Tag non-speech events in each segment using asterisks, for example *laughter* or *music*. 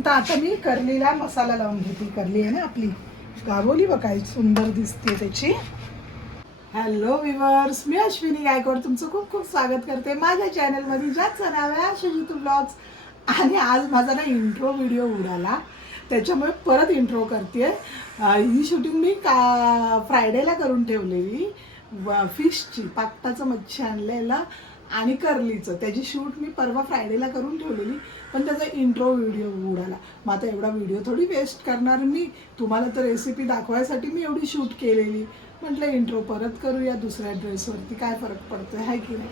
तोपर्यंत आता मी करलीला मसाला लावून घेते करली आहे ना आपली. गावोली बघा सुंदर दिसते त्याची. हॅलो विवर्स मी अश्विनी गायकवाड. तुमचं खूप खूप स्वागत करते. माझ्या चॅनलमध्ये ज्याचं नाव आहे आशुजितू ब्लॉग्स आणि आज माझा ना इंट्रो व्हिडिओ उडाला. त्याच्यामुळे परत इंट्रो करते. ही शूटिंग मी का फ्रायडेला करून ठेवलेली. फिशची पाकटाचं मच्छी आणलेलं. आणि करलीचं. त्याची शूट मी परवा फ्रायडेला करून ठेवलेली पण त्याचा इंट्रो व्हिडिओ उडाला मग आता एवढा व्हिडिओ थोडी वेस्ट करणार मी. तुम्हाला तर रेसिपी दाखवायसाठी मी एवढी शूट केलेली. म्हटलं इंट्रो परत करूया दुसऱ्या ड्रेसवरती काय फरक पडतो आहे की नाही?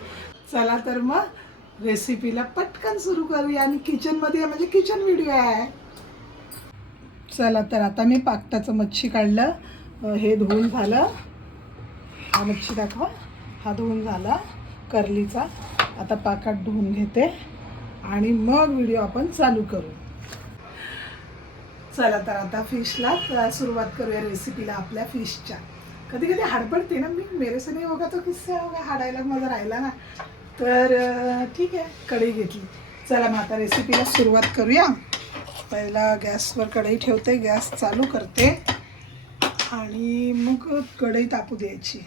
चला तर मग रेसिपीला पटकन सुरू करूया. आणि किचनमध्ये म्हणजे किचन व्हिडिओ आहे. चला तर आता मी पाकटाचं मच्छी काढलं. हे धुवून झालं. हा मच्छी दाखवा. हा धुवून झाला. कर्लीचा. आता पाकात धुवून घेते आणि मग व्हिडिओ आपण चालू करू. चला तर आता फिशला सुरुवात करूया रेसिपीला आपल्या फिशच्या. कधी कधी हाडपडते ना मी मेरे नाही होगा तो किस्सा होगा? हाडायला माझा राहिला ना. तर ठीक आहे कढई घेतली. चला मग आता रेसिपीला सुरुवात करूया. पहिला गॅसवर कढई ठेवते गॅस चालू करते. आणि मग कढई तापू द्यायची.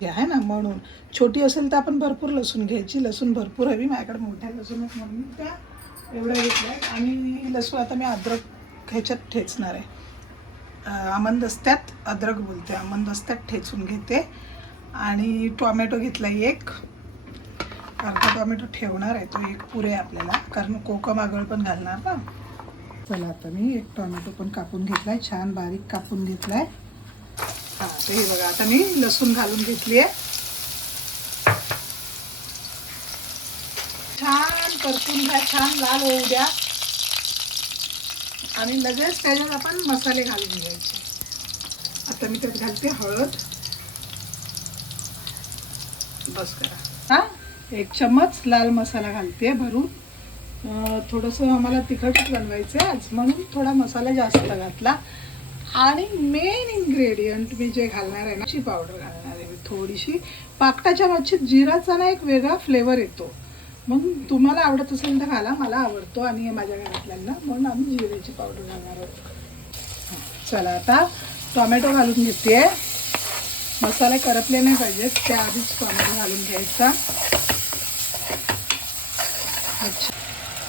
हे आहे ना म्हणून. छोटी असेल तर आपण भरपूर लसूण घ्यायची. लसूण भरपूर हवी. माझ्याकडे मोठ्या लसूण आहेत म्हणून त्या एवढ्या घेतल्या आणि लसूण आता मी अद्रक ह्याच्यात ठेचणार आहे. अं, आमंदस्त्यात अद्रक बोलते. आमंदस्त्यात ठेचून घेते. आणि टोमॅटो घेतला एक. अर्धा टोमॅटो ठेवणार आहे. तो एक पुरे आपल्याला. कारण कोकम आगळ पण घालणार ना. चला आता मी एक टोमॅटो पण कापून घेतला आहे छान बारीक कापून घेतला आहे हा तर हे बघा आता मी लसूण घालून घेतली आहे छान परतून घ्या छान लाल होऊ द्या. आणि लगेच त्याच्यात आपण मसाले घालून घ्यायचे. आता मी त्यात घालते हळद. बस करा. हा एक चम्मच लाल मसाला घालते भरून. थोडंसं आम्हाला तिखटच बनवायचं आहे आज म्हणून थोडा मसाला जास्त घातला. आणि मेन इन्ग्रेडियंट मी जे घालणार आहे ना ची पावडर घालणार आहे मी थोडीशी. पाकटाच्या मच्छीत जिराचा ना एक वेगळा फ्लेवर येतो. मग तुम्हाला आवडत असेल तर घाला मला आवडतो. आणि माझ्या घरातल्यांना. म्हणून आम्ही जिऱ्याची पावडर घालणार आहोत. चला आता टोमॅटो घालून घेते. मसाले करपले नाही पाहिजेत. त्याआधीच टोमॅटो घालून घ्यायचा. अच्छा.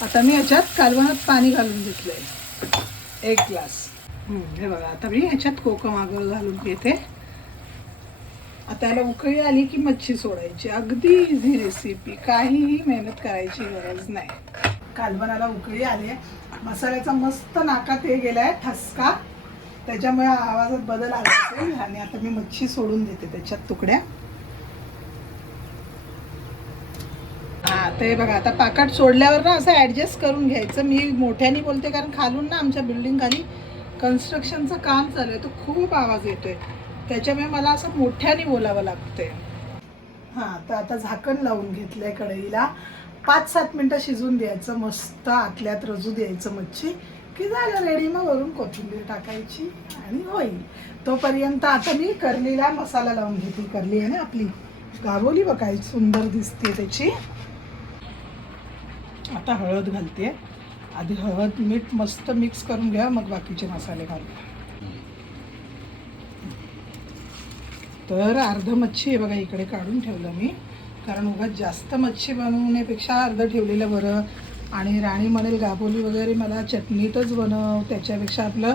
आता मी याच्यात कालवणात पाणी घालून घेतलंय. एक ग्लास. हे बघा आता मी ह्याच्यात कोकम आगळ घालून घेते. आता याला उकळी आली की मच्छी सोडायची. अगदी इझी रेसिपी काहीही मेहनत करायची गरज नाही. कालवणाला उकळी आली आहे मसाल्याचा मस्त नाकात हे गेलाय ठसका. त्याच्यामुळे आवाजात बदल आला असेल आणि आता मी मच्छी सोडून देते त्याच्यात तुकड्या. हा ते बघा आता पाकाट सोडल्यावर ना असं ॲडजस्ट करून घ्यायचं. मी मोठ्याने बोलते कारण खालून ना आमच्या बिल्डिंग खाली कन्स्ट्रक्शनचं काम चालू आहे तो खूप आवाज येतोय. त्याच्यामुळे मला असं मोठ्याने बोलावं लागतंय. हां तर आता झाकण लावून घेतलंय कढईला. पाच सात मिनटं शिजून द्यायचं मस्त आतल्यात रजू द्यायचं मच्छी. की झालं रेडी मग वरून कोथिंबीर टाकायची आणि होईल. तोपर्यंत आता मी करलीला मसाला लावून घेते. करली आहे ना आपली गावोली बघायची सुंदर दिसते त्याची. आता हळद घालते. आधी हळद मीठ मस्त मिक्स करून घ्या मग बाकीचे मसाले घालू तर अर्ध मच्छी आहे बघा इकडे काढून ठेवलं मी. कारण उगाच जास्त मच्छी बनवण्यापेक्षा अर्ध ठेवलेलं बरं. आणि राणी म्हणेल गाबोली वगैरे मला चटणीतच बनव. त्याच्यापेक्षा आपलं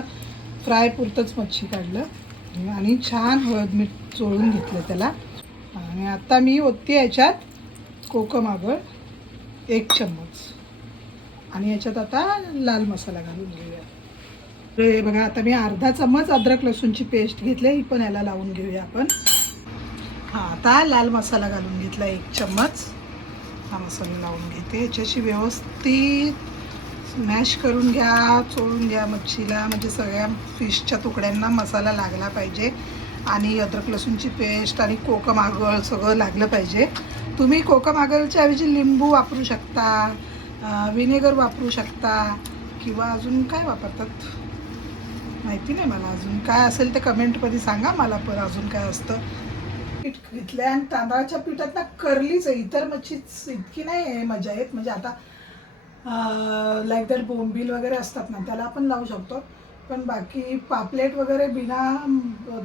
फ्राय पुरतंच मच्छी काढलं. आणि छान हळद मीठ चोळून घेतलं त्याला. आणि आता मी ओतते याच्यात कोकम आगळ एक चम्मच. आणि याच्यात आता लाल मसाला घालून घेऊया. हे बघा आता मी अर्धा चम्मच अद्रक लसूणची पेस्ट घेतली ही पण याला लावून घेऊया आपण. हां आता लाल मसाला घालून घेतला एक चम्मच. हा मसाला लावून घेते. याच्याशी व्यवस्थित मॅश करून घ्या चोळून घ्या मच्छीला. म्हणजे सगळ्या फिशच्या तुकड्यांना मसाला लागला पाहिजे. आणि अद्रक लसूणची पेस्ट आणि कोकम आगळ सगळं लागलं पाहिजे. तुम्ही कोकम आगळच्या ऐवजी लिंबू वापरू शकता. व्हिनेगर वापरू शकता किंवा अजून काय वापरतात? माहिती नाही मला अजून. काय असेल ते कमेंटमध्ये सांगा. मला पण अजून काय असतं. पीठ घेतलंय आणि तांदळाच्या पिठात ना करलीच आहे. इतर मच्छीच इतकी नाही आहे मजा येत. म्हणजे आता लाईक दॅट बोंबील वगैरे असतात ना त्याला आपण लावू शकतो. पण बाकी पापलेट वगैरे बिना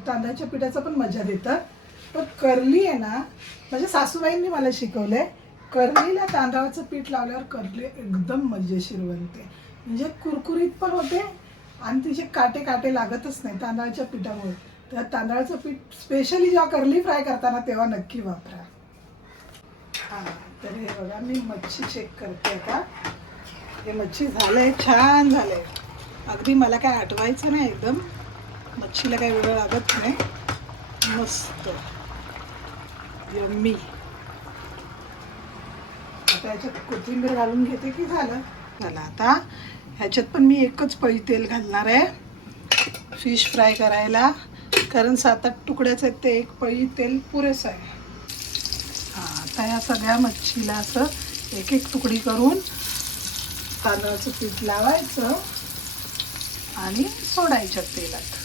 तांदळाच्या पिठाचं पण मजा देतं. पण करली आहे ना माझ्या सासूबाईंनी मला शिकवलं आहे करलीला तांदळाचं पीठ लावल्यावर करली एकदम मजेशीर बनते. म्हणजे कुरकुरीत पण होते आणि तिचे काटे काटे लागतच नाही तांदळाच्या पिठामुळे. तर तांदळाचं पीठ स्पेशली जेव्हा करली फ्राय करताना तेव्हा नक्की वापरा. हां तर हे बघा मी मच्छी चेक करते आता. हे मच्छी झालंय छान झालंय. अगदी मला काय आठवायचं नाही एकदम. मच्छीला काही वेळ लागत नाही. मस्त. यम्मी. आता याच्यात कोथिंबीर घालून घेते की झालं? झालं आता ह्याच्यात पण मी एकच पळी तेल घालणार आहे. फिश फ्राय करायला. कारण सात आठ तुकड्याच आहेत ते एक पळी तेल पुरेसं आहे. हां आता या सगळ्या मच्छीला असं एक एक तुकडी करून तांदळाचं पीठ लावायचं आणि सोडायच्या तेलात.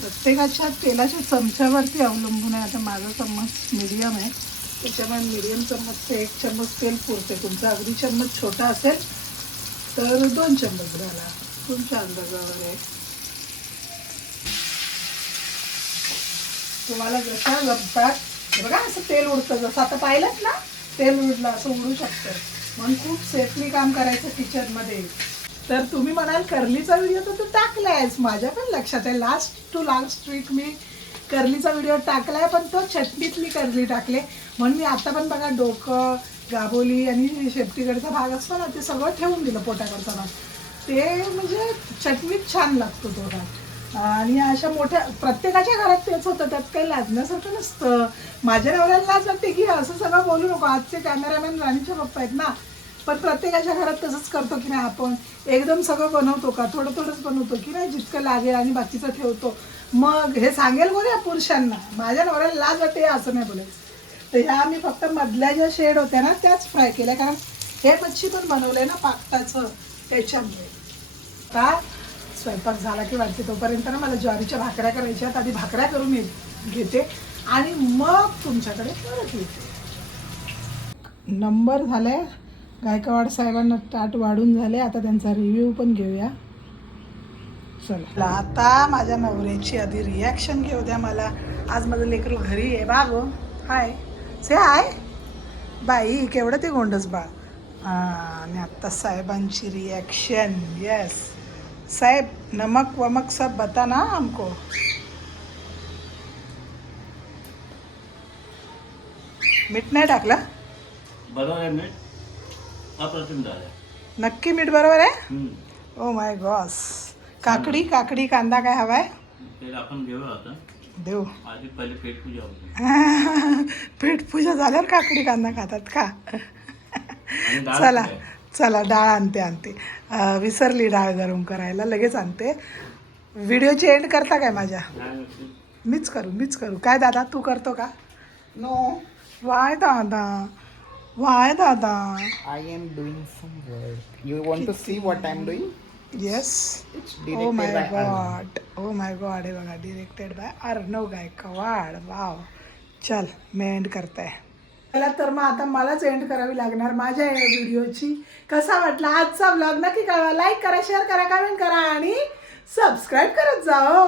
प्रत्येकाच्या तेलाच्या चमच्यावरती अवलंबून आहे. आता माझा चम्मच मिडियम आहे. त्याच्यामुळे मिडियम चम्मचचं एक चम्मच तेल पुरते. तुमचा अगदी चम्मच छोटा असेल तर दोन चम्मच घाला. तुमच्या अंदाजावर आहे. तुम्हाला जशा जमतात बघा असं तेल उडतं. जसं आता पाहिलंच ना तेल उडलं असं उडू शकतं. म्हणून खूप सेफली काम करायचं किचनमध्ये तर तुम्ही म्हणाल कर्लीचा व्हिडिओ तर तू टाकलायस. माझ्या पण लक्षात आहे. लास्ट टू लास्ट वीक मी कर्लीचा व्हिडिओ टाकलाय पण तो चटणीतली कर्ली टाकले. म्हणून मी आता पण बघा डोकं गाबोली आणि शेपटीकडचा भाग असतो ना ते सगळं ठेवून दिलं पोटाकडचा भाग. ते म्हणजे चटणीत छान लागतो तो भाग. आणि अशा मोठ्या प्रत्येकाच्या घरात तेच होतं. त्यात काही लाजण्यासारखं नसतं. माझ्या नवऱ्याला लाज वाटते की असं सगळं बोलू नको. आजचे कॅमेरामॅन राणीचे पप्पा आहेत ना. पण प्रत्येकाच्या घरात तसंच करतो की नाही आपण? एकदम सगळं बनवतो का? थोडं थोडंच बनवतो की नाही? जितकं लागेल आणि बाकीचं ठेवतो. मग हे सांगेल कोणी या पुरुषांना. माझ्या नवऱ्याला लाज वाटते असं नाही बोलायचं. तर ह्या मी फक्त मधल्या ज्या शेड होत्या ना त्याच फ्राय केल्या. कारण हे मच्छी पण बनवलंय ना पाकटाचं त्याच्यामुळे. आता स्वयंपाक झाला की वाटते तोपर्यंत ना मला ज्वारीच्या भाकऱ्या करायच्या आधी भाकऱ्या करून घेते. आणि मग तुमच्याकडे परत येते. नंबर झालाय गायकवाड साहेबांना ताट वाढून झाले. आता त्यांचा रिव्ह्यू पण घेऊया. चला. आता माझ्या नवऱ्याची आधी रिॲक्शन घेऊ द्या मला. आज माझं लेकरू घरी आहे. बाबू हाय से हाय बाई केवढं ते गोंडस बाळ. हां आणि आत्ता साहेबांची रिॲक्शन येस साहेब नमक वमक सब बता ना हमको. मीठ नाही टाकलं? बरोबर आहे मीठ. अप्रतिम नक्की मीठ बरोबर आहे. ओ माय गॉस काकडी काकडी कांदा काय हवाय? आपण आता. देऊ. आधी पहिले पेट पूजा होती. *laughs* पेट पूजा झाल्यावर काकडी कांदा खातात का? *laughs* चला? चला डाळ आणते आणते. विसरली डाळ गरम करायला लगेच आणते. व्हिडिओची एंड करता काय माझ्या. मीच करू मीच करू. काय दादा तू करतो का? नो वाय दादा. वाय दादा I am doing some work. You want to see what I'm doing? Yes It's oh directed my by Arnav. God oh my god हे बघा directed by Arnav Gaikwad wow चल मी end करताय चला तर मग आता मलाच एंड करावी लागणार माझ्या या व्हिडिओची कसा वाटला आजचा ब्लॉग नक्की कळवा. लाईक करा शेअर करा कमेंट करा आणि सबस्क्राईब करत जा हो